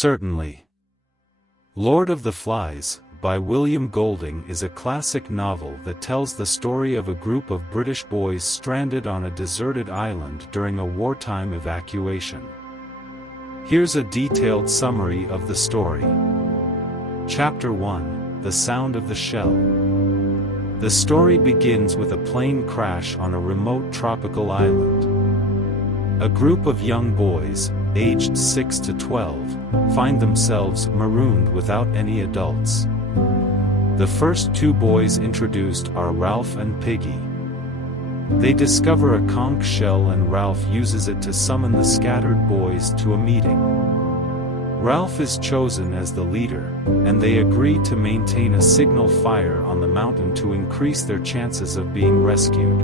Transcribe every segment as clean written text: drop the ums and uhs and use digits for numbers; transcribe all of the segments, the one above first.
Certainly. Lord of the Flies, by William Golding is a classic novel that tells the story of a group of British boys stranded on a deserted island during a wartime evacuation. Here's a detailed summary of the story. Chapter 1: The Sound of the Shell. The story begins with a plane crash on a remote tropical island. A group of young boys, aged 6 to 12, find themselves marooned without any adults. The first two boys introduced are Ralph and Piggy. They discover a conch shell and Ralph uses it to summon the scattered boys to a meeting. Ralph is chosen as the leader, and they agree to maintain a signal fire on the mountain to increase their chances of being rescued.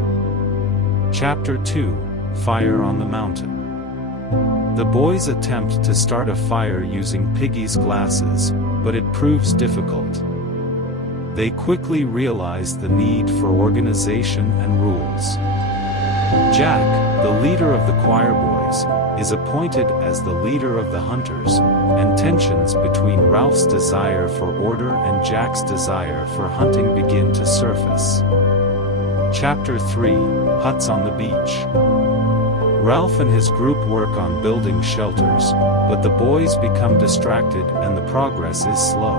Chapter 2: Fire on the Mountain. The boys attempt to start a fire using Piggy's glasses, but it proves difficult. They quickly realize the need for organization and rules. Jack, the leader of the choir boys, is appointed as the leader of the hunters, and tensions between Ralph's desire for order and Jack's desire for hunting begin to surface. Chapter 3: Huts on the Beach. Ralph and his group work on building shelters, but the boys become distracted and the progress is slow.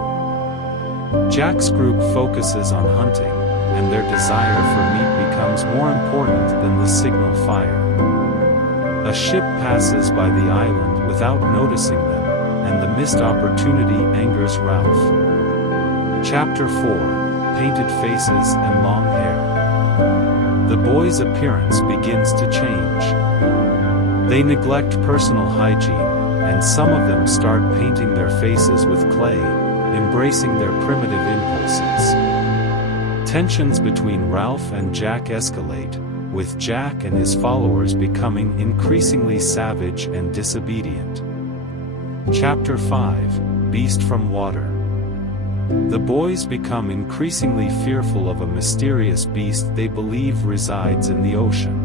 Jack's group focuses on hunting, and their desire for meat becomes more important than the signal fire. A ship passes by the island without noticing them, and the missed opportunity angers Ralph. Chapter 4: Painted Faces and Long Hair. The boys' appearance begins to change. They neglect personal hygiene, and some of them start painting their faces with clay, embracing their primitive impulses. Tensions between Ralph and Jack escalate, with Jack and his followers becoming increasingly savage and disobedient. Chapter 5: Beast from Water. The boys become increasingly fearful of a mysterious beast they believe resides in the ocean.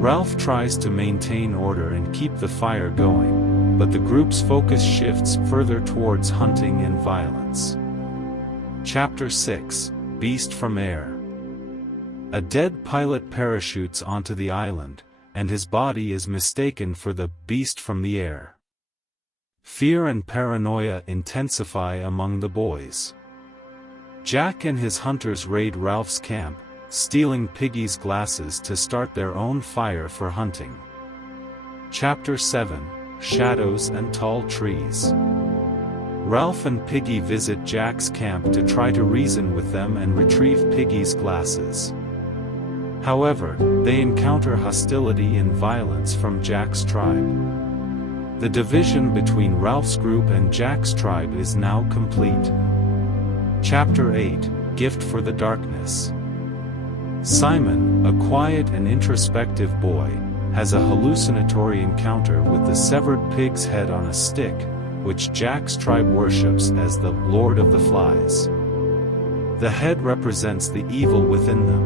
Ralph tries to maintain order and keep the fire going, but the group's focus shifts further towards hunting and violence. Chapter 6: Beast from Air. A dead pilot parachutes onto the island, and his body is mistaken for the beast from the air. Fear and paranoia intensify among the boys. Jack and his hunters raid Ralph's camp, stealing Piggy's glasses to start their own fire for hunting. Chapter 7: Shadows and Tall Trees. Ralph and Piggy visit Jack's camp to try to reason with them and retrieve Piggy's glasses. However, they encounter hostility and violence from Jack's tribe. The division between Ralph's group and Jack's tribe is now complete. Chapter 8: Gift for the Darkness. Simon, a quiet and introspective boy, has a hallucinatory encounter with the severed pig's head on a stick, which Jack's tribe worships as the Lord of the Flies. The head represents the evil within them.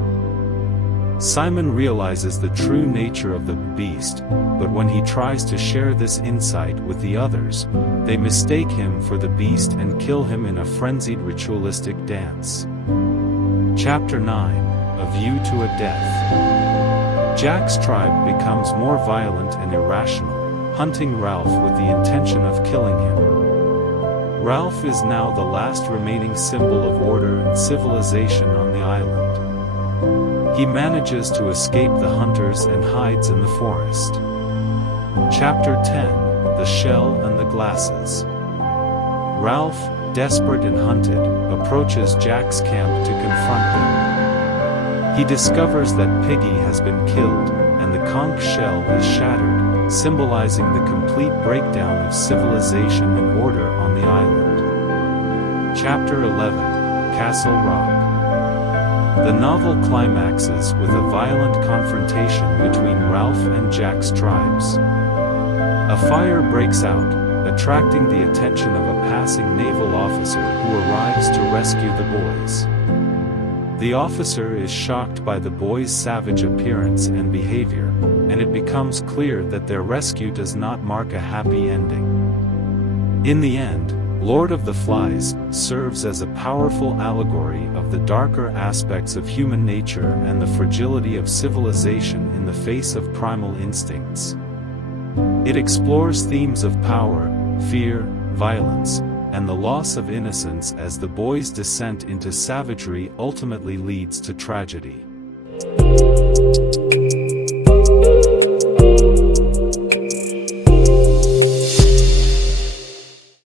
Simon realizes the true nature of the beast, but when he tries to share this insight with the others, they mistake him for the beast and kill him in a frenzied ritualistic dance. Chapter 9: A View to a Death. Jack's tribe becomes more violent and irrational, hunting Ralph with the intention of killing him. Ralph is now the last remaining symbol of order and civilization on the island. He manages to escape the hunters and hides in the forest. Chapter 10: The Shell and the Glasses. Ralph, desperate and hunted, approaches Jack's camp to confront them. He discovers that Piggy has been killed, and the conch shell is shattered, symbolizing the complete breakdown of civilization and order on the island. Chapter 11: Castle Rock. The novel climaxes with a violent confrontation between Ralph and Jack's tribes. A fire breaks out, attracting the attention of a passing naval officer who arrives to rescue the boys. The officer is shocked by the boys' savage appearance and behavior, and it becomes clear that their rescue does not mark a happy ending. In the end, Lord of the Flies serves as a powerful allegory of the darker aspects of human nature and the fragility of civilization in the face of primal instincts. It explores themes of power, fear, violence, and the loss of innocence as the boys' descent into savagery ultimately leads to tragedy.